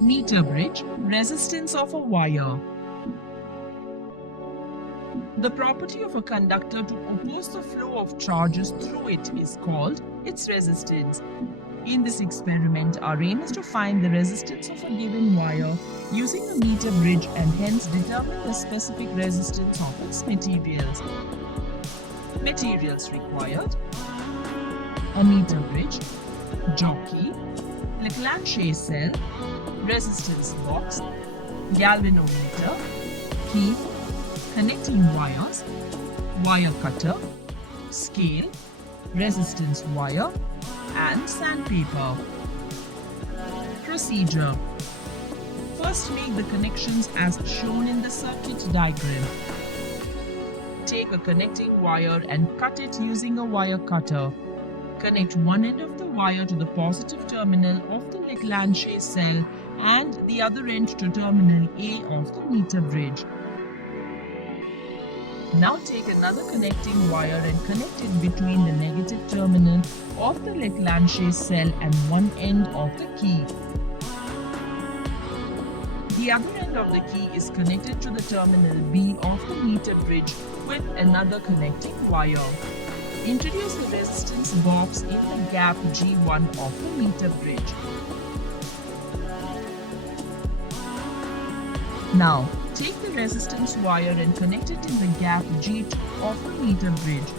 Meter bridge, resistance of a wire. The property of a conductor to oppose the flow of charges through it is called its resistance. In this experiment, our aim is to find the resistance of a given wire using a meter bridge and hence determine the specific resistance of its materials. Materials required: a meter bridge, jockey, Leclanche cell, resistance box, galvanometer, key, connecting wires, wire cutter, scale, resistance wire, and sandpaper. Procedure: first, make the connections as shown in the circuit diagram. Take a connecting wire and cut it using a wire cutter. Connect one end of the wire to the positive terminal of the Leclanche cell and the other end to terminal A of the meter bridge. Now take another connecting wire and connect it between the negative terminal of the Leclanche cell and one end of the key. The other end of the key is connected to the terminal B of the meter bridge with another connecting wire. Introduce the resistance box in the gap G1 of the meter bridge. Now, take the resistance wire and connect it in the gap G2 of the meter bridge.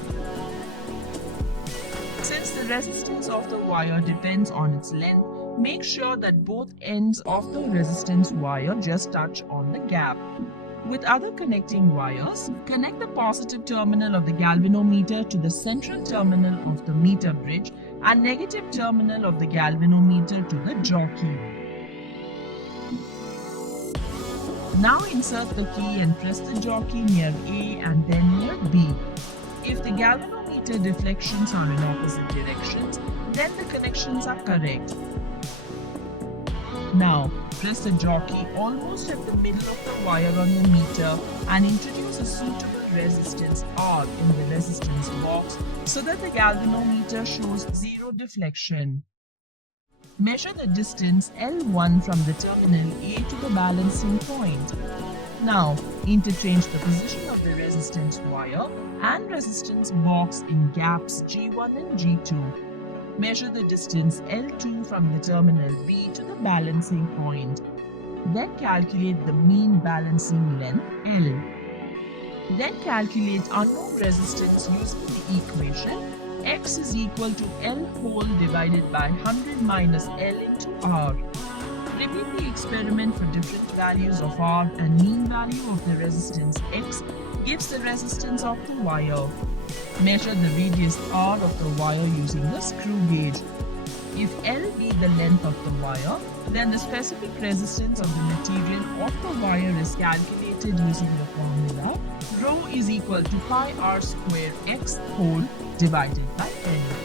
Since the resistance of the wire depends on its length, make sure that both ends of the resistance wire just touch on the gap. With other connecting wires, connect the positive terminal of the galvanometer to the central terminal of the meter bridge and negative terminal of the galvanometer to the jockey. Now insert the key and press the jockey near A and then near B. If the galvanometer deflections are in opposite directions, then the connections are correct. Now, press the jockey almost at the middle of the wire on the meter and introduce a suitable resistance R in the resistance box so that the galvanometer shows zero deflection. Measure the distance L1 from the terminal A to the balancing point. Now, interchange the position of the resistance wire and resistance box in gaps G1 and G2. Measure the distance L2 from the terminal B to the balancing point. Then calculate the mean balancing length L. Then calculate unknown resistance using the equation X is equal to L whole divided by 100 minus L into R. Repeat the experiment for different values of R and mean value of the resistance X gives the resistance of the wire. Measure the radius R of the wire using the screw gauge. If L be the length of the wire, then the specific resistance of the material of the wire is calculated using the formula ρ is equal to pi r square X whole divided by L.